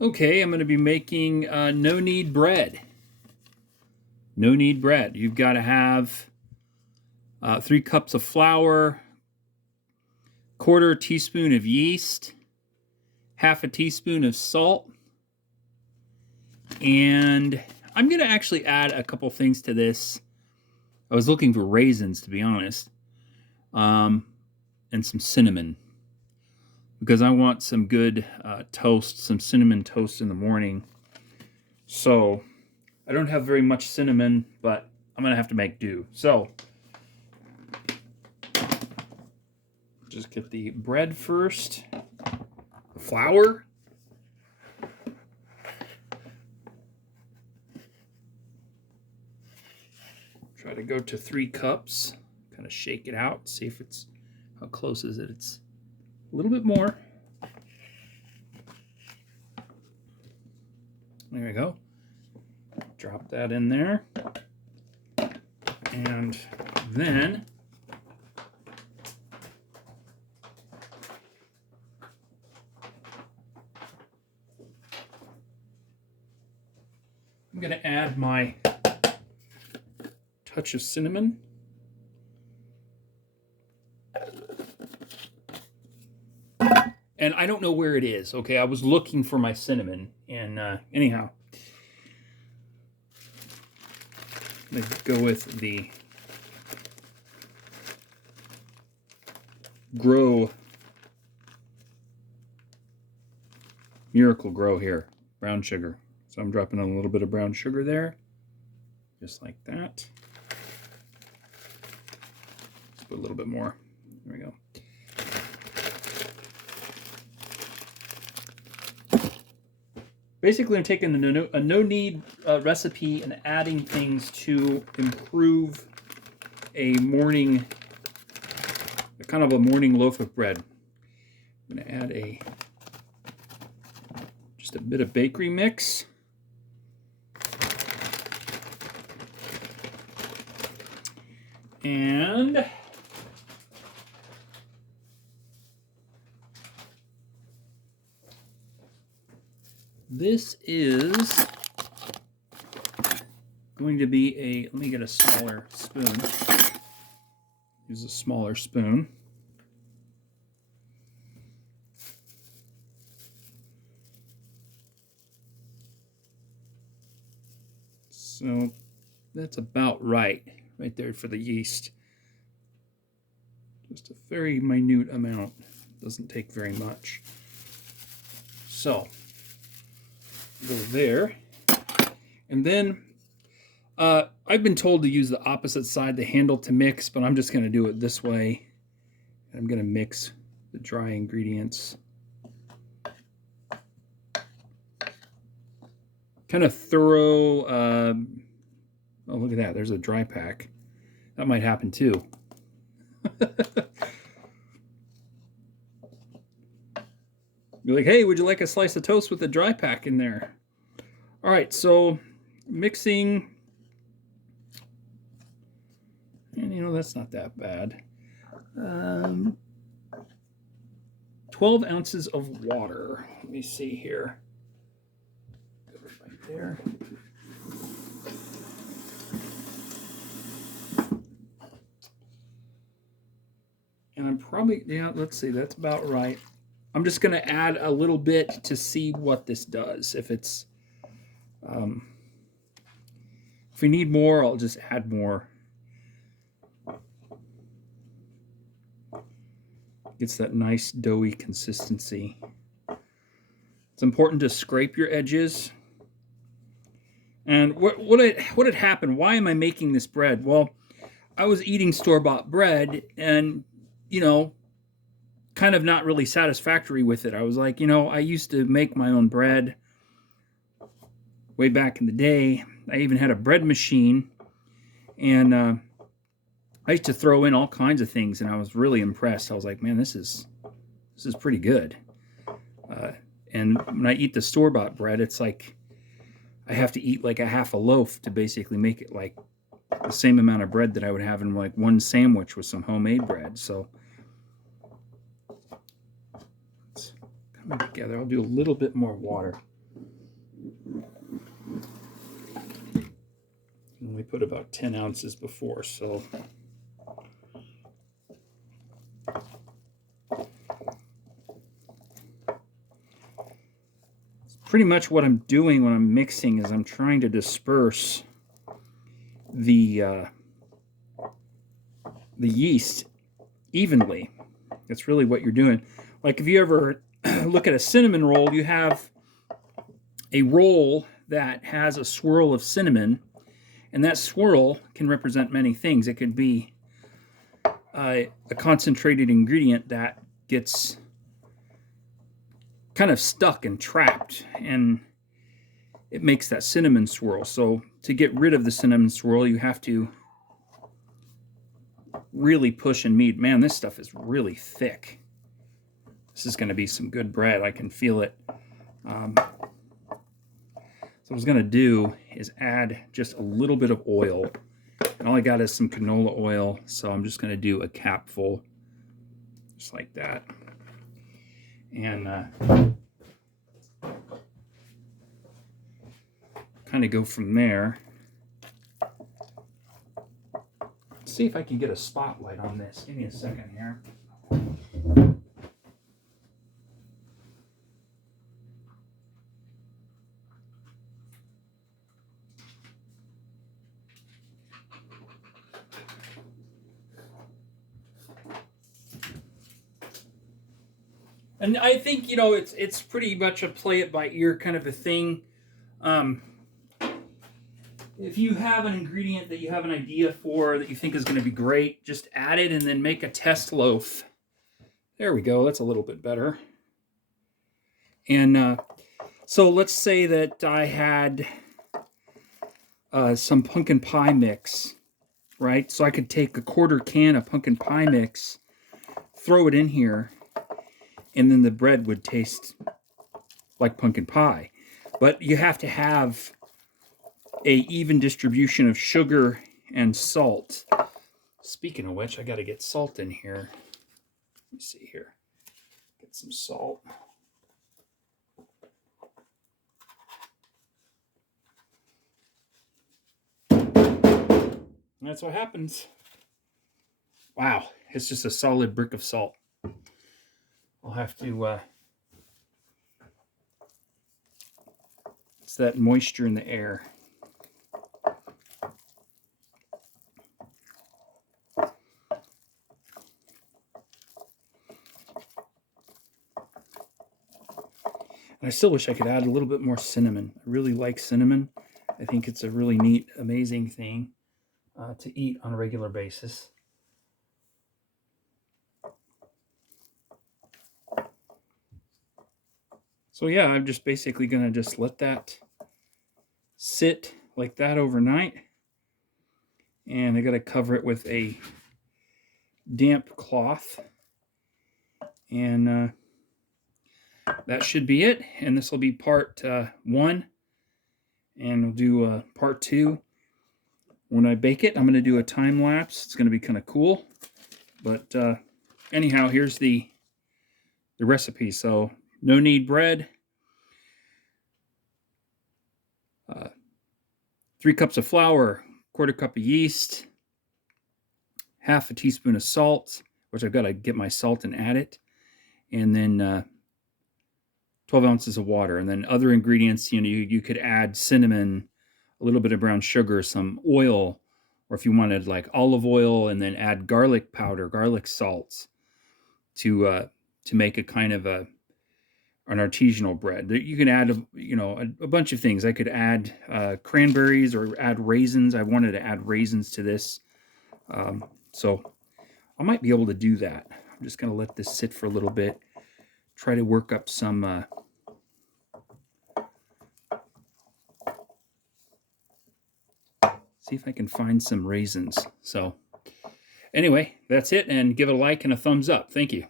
Okay, I'm going to be making no-knead bread. No-knead bread. You've got to have 3 cups of flour, quarter teaspoon of yeast, half a teaspoon of salt, and I'm going to actually add a couple things to this. I was looking for raisins, to be honest, and some cinnamon, because I want some good toast, some cinnamon toast in the morning. So I don't have very much cinnamon, but I'm going to have to make do. So just get the bread first, the flour, try to go to 3 cups, kind of shake it out, see if it's, how close is it? It's a little bit more. There we go. Drop that in there. And then I'm going to add my touch of cinnamon. And I don't know where it is. Okay, I was looking for my cinnamon. And anyhow, I'm going to go with the Grow Miracle Grow here, brown sugar. So I'm dropping a little bit of brown sugar there, just like that. Let's put a little bit more. There we go. Basically, I'm taking a no-knead recipe and adding things to improve a morning, kind of a morning loaf of bread. I'm going to add just a bit of bakery mix. And this is going to be let me get a smaller spoon. Use a smaller spoon. So that's about right there for the yeast. Just a very minute amount. Doesn't take very much. So go there. And then I've been told to use the opposite side, the handle, to mix, but I'm just going to do it this way. I'm going to mix the dry ingredients. Kind of thorough. Oh, look at that. There's a dry pack. That might happen too. You're like, hey, would you like a slice of toast with a dry pack in there? All right, so mixing. And that's not that bad. 12 ounces of water. Let me see here. Right there. And I'm probably, let's see, that's about right. I'm just going to add a little bit to see what this does. If it's, if we need more, I'll just add more. Gets that nice doughy consistency. It's important to scrape your edges. And what had happened? Why am I making this bread? Well, I was eating store-bought bread and, kind of not really satisfactory with it. I was like, I used to make my own bread way back in the day. I even had a bread machine, and I used to throw in all kinds of things, and I was really impressed. I was like, man, this is pretty good. And when I eat the store-bought bread, it's like I have to eat like a half a loaf to basically make it like the same amount of bread that I would have in like one sandwich with some homemade bread. So it's coming together. I'll do a little bit more water. And we put about 10 ounces before, so pretty much what I'm doing when I'm mixing is I'm trying to disperse the yeast evenly. That's really what you're doing. Like if you ever look at a cinnamon roll, you have a roll that has a swirl of cinnamon, and that swirl can represent many things. It could be a concentrated ingredient that gets kind of stuck and trapped, and it makes that cinnamon swirl. So to get rid of the cinnamon swirl, you have to really push and knead. Man, this stuff is really thick. This is going to be some good bread. I can feel it. So what I was going to do is add just a little bit of oil. And all I got is some canola oil, so I'm just going to do a capful, just like that. And kind of go from there. Let's see if I can get a spotlight on this. Give me a second here. And I think, you know, it's pretty much a play it by ear kind of a thing. If you have an ingredient that you have an idea for that you think is going to be great, just add it and then make a test loaf. There we go. That's a little bit better. And so let's say that I had some pumpkin pie mix, right? So I could take a quarter can of pumpkin pie mix, throw it in here, and then the bread would taste like pumpkin pie. But you have to have a even distribution of sugar and salt. Speaking of which, I got to get salt in here. Let me see here. Get some salt. And that's what happens. Wow, it's just a solid brick of salt. I'll have to, it's that moisture in the air. And I still wish I could add a little bit more cinnamon. I really like cinnamon. I think it's a really neat, amazing thing to eat on a regular basis. So yeah, I'm just basically going to just let that sit like that overnight. And I got to cover it with a damp cloth. And that should be it. And this will be part 1. And we'll do part 2. When I bake it, I'm going to do a time lapse. It's going to be kind of cool. But anyhow, here's the recipe. So no knead bread, 3 cups of flour, 1/4 cup of yeast, 1/2 a teaspoon of salt, which I've got to get my salt and add it, and then 12 ounces of water. And then other ingredients, you know, you could add cinnamon, a little bit of brown sugar, some oil, or if you wanted like olive oil, and then add garlic powder, garlic salts to make a kind of an artisanal bread. You can add, a bunch of things. I could add cranberries or add raisins. I wanted to add raisins to this. So I might be able to do that. I'm just going to let this sit for a little bit. Try to work up some see if I can find some raisins. So anyway, that's it, and give it a like and a thumbs up. Thank you.